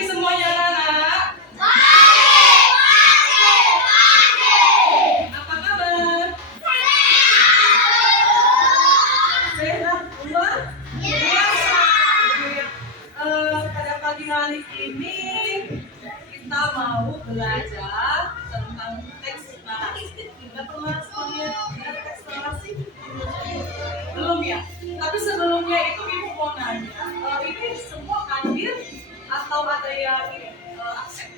Pagi semuanya anak-anak. Apa kabar? Sehat luar biasa. Pada pagi hari ini kita mau belajar tentang teks narasi. Kita pernah semuanya teks narasi? Belum ya? Tapi sebelumnya itu ibu mau nanya, ini semua hadir atau ada yang absen?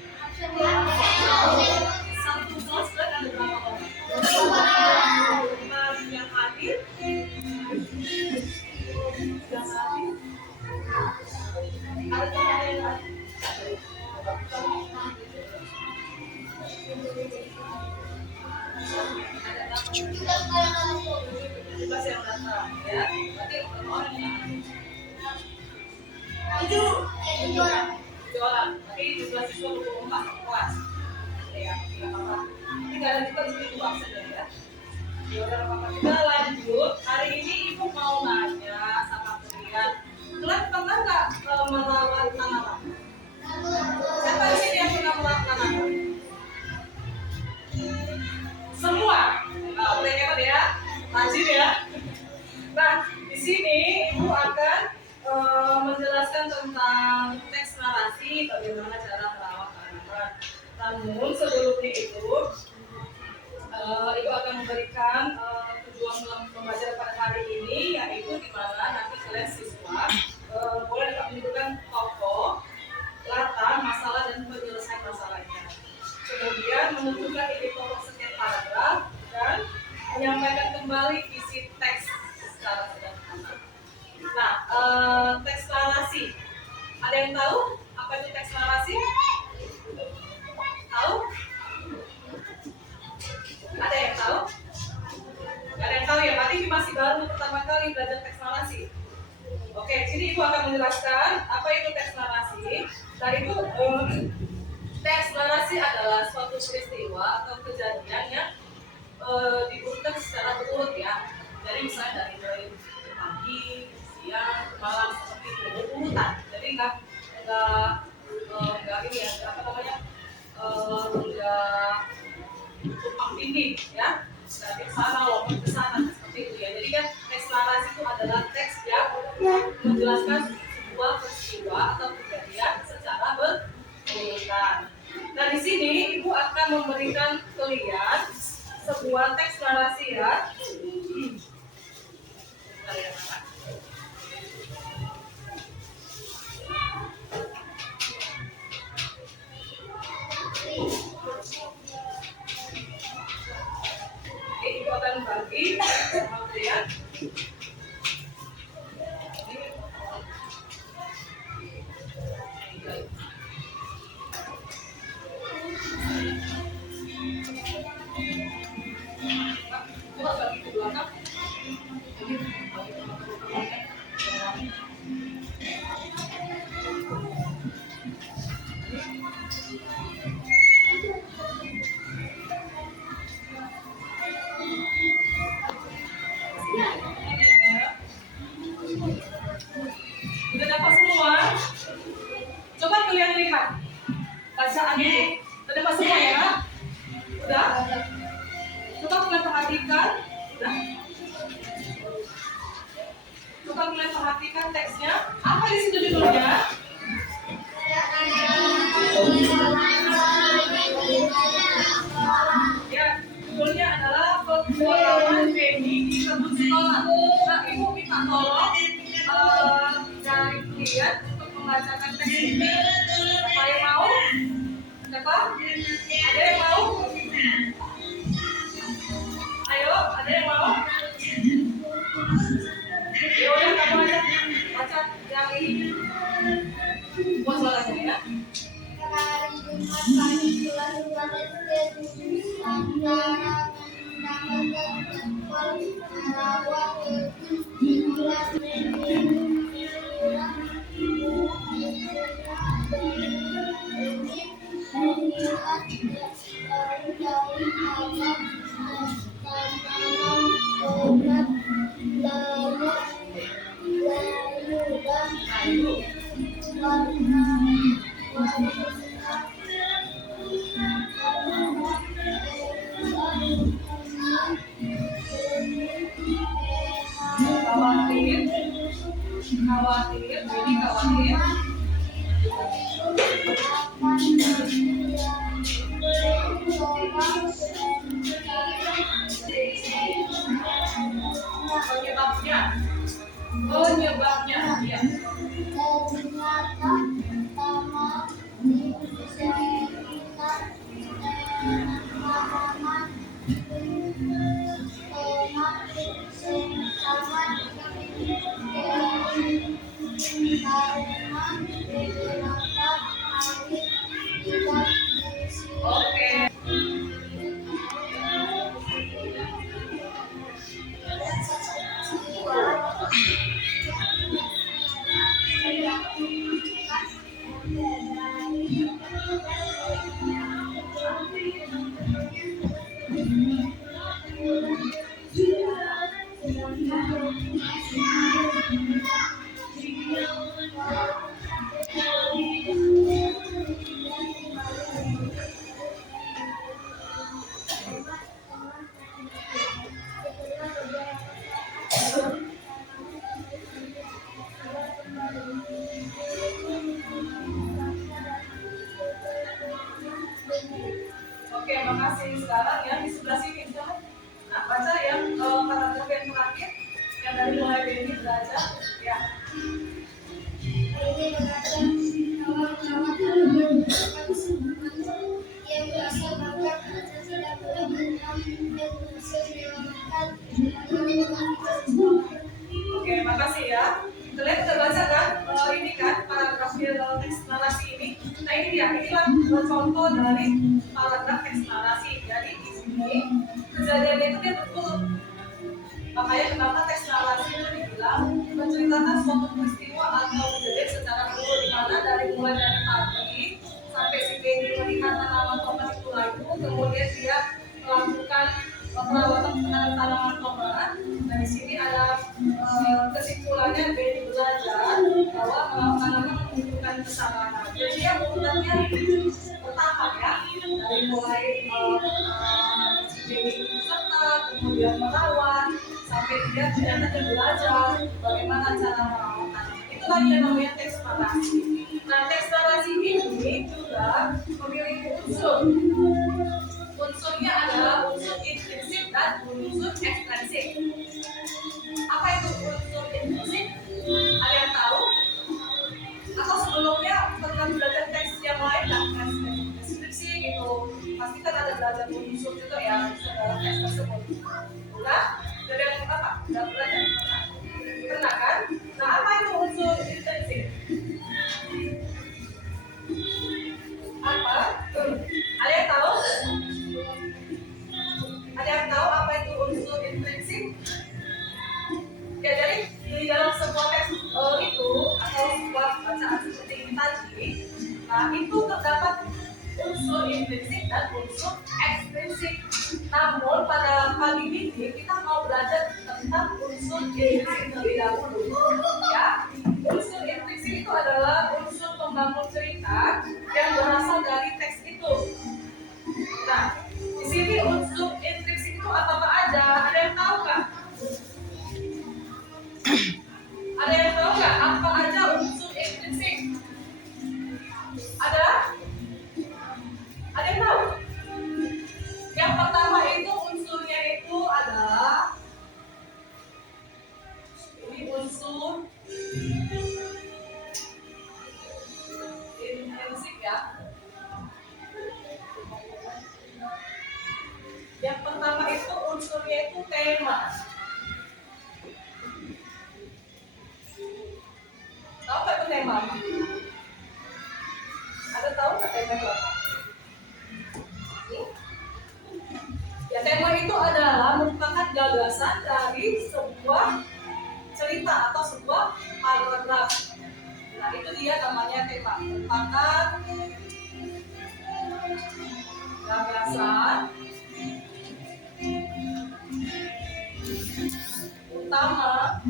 Satu kelas dan ada berapa orang? Yang hadir? Yang hadir? Ada teman yang hadir? Tugas yang datang ya, berarti berapa orang yang tujuh orang, tapi jumlah siswa 24 kelas ya, tidak apa-apa. Ini nggak ada juga di sini dua absen ya. Ya udah apa-apa, kita lanjut. Hari ini ibu mau nanya sama kalian, kalian pernah nggak merawat tanaman? Siapa di sini yang pernah merawat tanaman? Semua. Nah, boleh hebat ya, rajin ya. Nah, di sini ibu akan menjelaskan tentang teks narasi, bagaimana cara merawat tanaman. Namun sebelumnya itu, ibu akan memberikan tujuan pembelajaran pada hari ini, yaitu di mana nanti kalian siswa boleh menunjukkan tokoh, latar, masalah dan penyelesaian masalahnya. Kemudian menentukan ide pokok setiap paragraf dan menyampaikan kembali isi teks secara sederhana. Nah, teks narasi. Ada yang tahu apa itu teks narasi? Tahu? Ada yang tahu? Ada yang tahu ya? Berarti ini masih baru pertama kali belajar teks narasi. Oke, sini ibu akan menjelaskan apa itu teks narasi. Dan itu teks narasi adalah suatu peristiwa atau kejadian yang diurutkan secara berurut ya. Jadi misalnya dari pagi, siang, malam seperti itu urutan. Jadi enggak ini ya, apa namanya? Enggak tumpang tindih ya. Dari sana lompat ke sana seperti itu ya. Jadi kan teks narasi itu adalah teks yang menjelaskan sebuah peristiwa atau kejadian secara berurutan. Nah di sini ibu akan memberikan kalian sebuah teks narasi ya. Ibu akan bagi sama kalian. Coba bagi ke belakang. Udah dapat semua? Coba kalian lihat bacaannya. Udah dapat semua ya? Udah? Coba kalian perhatikan. Udah? Coba kalian perhatikan teksnya. Apa di situ judulnya? Ya, judulnya adalah petualangan Feni di kebun sekolah. Nah, ibu minta tolong dari kalian untuk membacakan teks ini. Siapa yang mau? Siapa? Ada yang mau? Ayo, ada yang mau? Ya udah, kamu aja baca yang ini. Buat suaranya ya. Hari Jumat pagi kelas 4 SD antara mendapatkan merawat di kelas Oke, makasih. Sekarang ya di sebelah sini sekarang. Nah, baca yang paragraf yang terakhir yang dari mulai Benny belajar. Ya. Ini mengatakan kawan-kawan yang merasa bangga karena tidak boleh berenang dan berhasil menyelamatkan Oke, makasih ya. Kalian udah baca kan ini kan paragraf teks narasi ini. Nah ini dia, inilah contoh dari paragraf teks narasi. Jadi di sini kejadian itu dia betul. Makanya kenapa teks narasi itu dibilang menceritakan suatu peristiwa atau kejadian secara utuh, di mana mulai dari pagi sampai si Benny melihat tanaman tomat itu layu, kemudian dia melakukan perawatan terhadap tanaman tomat. Nah di sini ada kesimpulannya Benny belajar bahwa tanaman membutuhkan kesabaran. Jadi dia urutannya bertahap ya, dari mulai si Benny serta kemudian merawat sampai dia ternyata dia belajar bagaimana cara merawat. Itulah yang namanya teks narasi. Nah teks narasi ini juga memiliki unsur. Unsurnya adalah unsur intrinsik dan unsur ekstrinsik. Apa itu unsur intrinsik? Ada yang tahu? Atau sebelumnya pernah belajar teks yang lain kan? Deskripsi gitu. Pasti kan ada belajar unsur juga ya dalam teks tersebut. Bukan? Jadi yang apa? Sudah belajar? Pernah kan? Nah apa itu unsur intrinsik? Apa? Ada yang tahu? Ada yang tahu apa itu unsur intrinsik? Ya jadi di dalam sebuah teks itu atau sebuah bacaan seperti ini tadi, nah itu terdapat unsur intrinsik dan unsur ekstrinsik. Namun pada pagi ini kita mau belajar tentang unsur intrinsik terlebih dahulu. Ya, unsur intrinsik itu adalah unsur pembangun cerita yang berasal dari teks itu. Nah, di sini unsur intrinsik itu apa aja? Ada yang tahu nggak? Ada yang tahu nggak apa aja unsur intrinsik? Ada? Ada yang tahu? Yang pertama itu unsurnya itu adalah ini unsur intrinsik ya. Yang pertama itu unsurnya itu tema. Tahu nggak itu tema apa? Ada tahu nggak tema itu apa? Ya tema itu adalah merupakan gagasan dari sebuah cerita atau sebuah paragraf. Nah itu dia namanya tema. Merupakan gagasan utama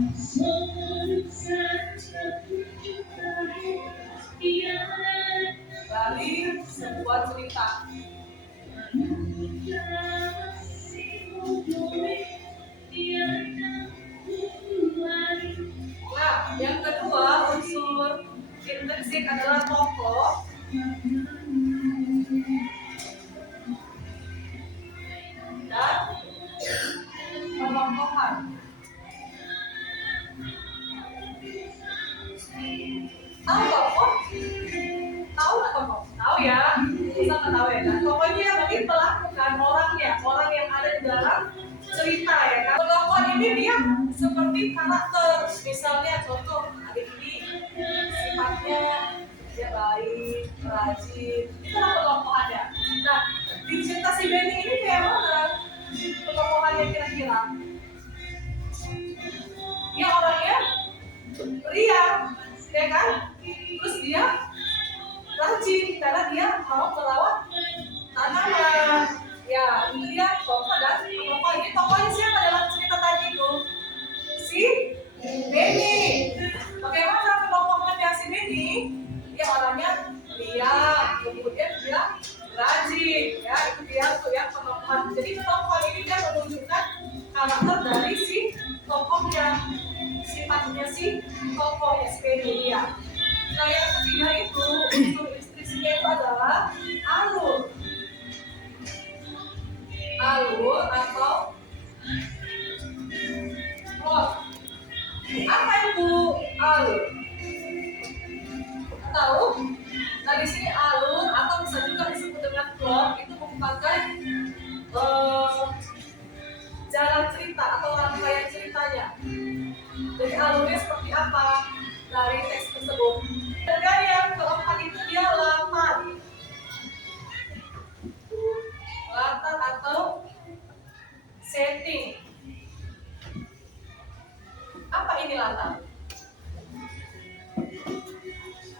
dari sebuah cerita. Nah, yang kedua unsur intrinsik adalah tokoh dan pentokohan. Tahu tokoh? Tahu nggak tokoh? Tahu ya, sama tahu ya. Nah, tokohnya berarti pelaku kan, orang yang ada di dalam cerita ya kan. Tokoh ini dia seperti karakter, misalnya contoh adik ini sifatnya dia baik, rajin, itulah petokohannya. Nah, di cerita si Benny ini kayak mana petokohannya kira-kira? Dia orangnya ria, ya kan? Terus dia rajin, karena dia mau merawat tanaman. Ya, itu dia tokoh dan tokoh. Ini tokohnya siapa dalam cerita tadi itu? Si Benny. Bagaimana tokohnya si Benny? Dia orangnya liar, kemudian dia rajin. Ya, itu dia tuh ya tokoh. Jadi tokoh ini dia menunjukkan karakter dari si tokohnya, sifatnya si tokohnya si Benny dia. Nah, yang ketiga itu untuk istri itu adalah alur. Alur atau plot. Apa itu alur? Tahu? Nah, di sini alur atau bisa juga disebut dengan plot itu merupakan jalan cerita atau rangkaian ceritanya. Jadi alurnya seperti apa dari teks tersebut? Dan yang keempat itu dia latar. Latar atau setting. Apa ini latar?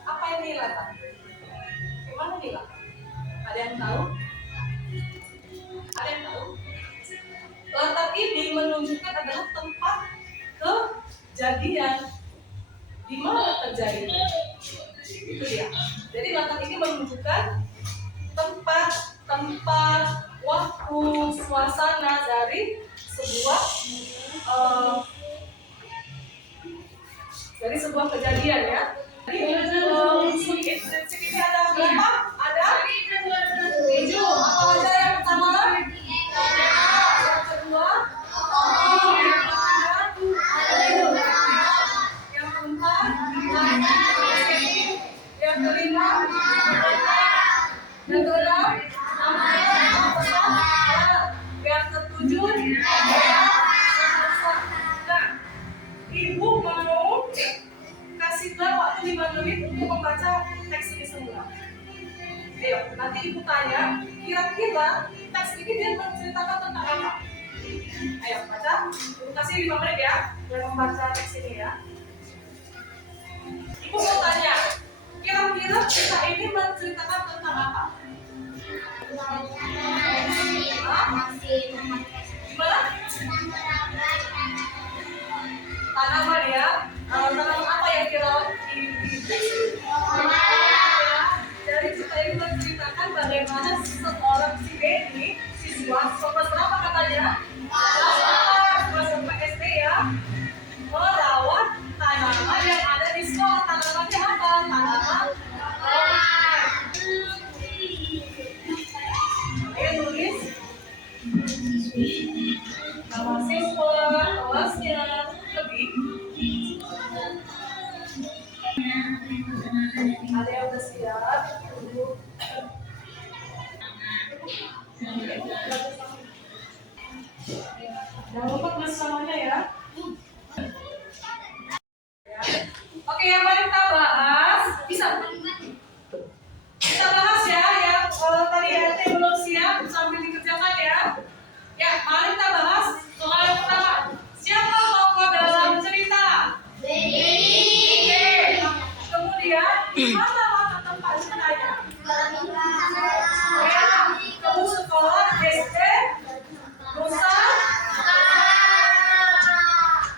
Apa ini latar? Gimana ini latar? Ada yang tahu? Ada yang tahu? Latar ini menunjukkan adalah tempat kejadian. Di mana terjadi? Itu dia. Jadi latar ini menunjukkan tempat, waktu, suasana dari sebuah kejadian ya. Jadi ini ada berapa? Ada 7. Apa aja yang pertama? Yang kedua? Yang keempat? Yang kelima? Yang keenam? Yang ketujuh? Nah, ibu mau kasih waktu 5 menit untuk membaca teks ini semua. Ayo, nanti ibu tanya, kira-kira teks ini dia menceritakan tentang apa? Ayo, baca. Ibu kasih 5 menit ya, untuk membaca teks ini ya. Ibu mau tanya, kira-kira cerita ini menceritakan tentang apa? Gimana? Tanaman ya. Tanaman apa yang dirawat di teks ini? Dari cerita ini menceritakan bagaimana seorang si Benny, siswa kelas berapa katanya? Kelas 4 SD ya, merawat tanaman yang ada di sekolah. Tanamannya apa? Tanaman tulis nama siswa, kelasnya, lebih. Ada yang udah siap? Jangan lupa tulis namanya ya. Oke, yang mari kita bahas. Bisa? Kita bahas ya yang tadi Ate belum siap sambil dikerjakan ya. Ya, mari kita bahas soal yang pertama. Siapa tokoh dalam cerita? Benny. Kemudian, di mana waktu tempat ceritanya? Ya, kamu sekolah SD Nusa.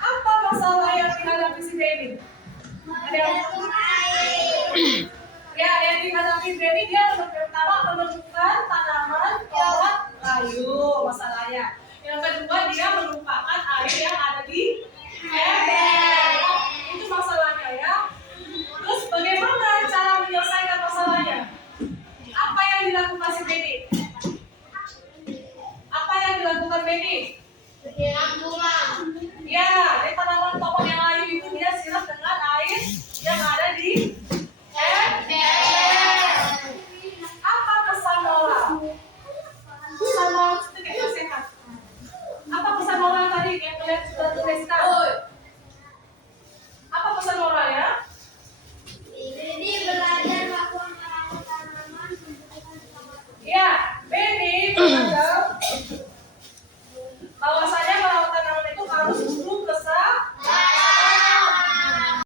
Apa masalah yang dihadapi si Benny? Ada yang ya, yang dihadapi Benny dia pertama menemukan tanaman pohon kayu masalahnya. Yang kedua dia melupakan air yang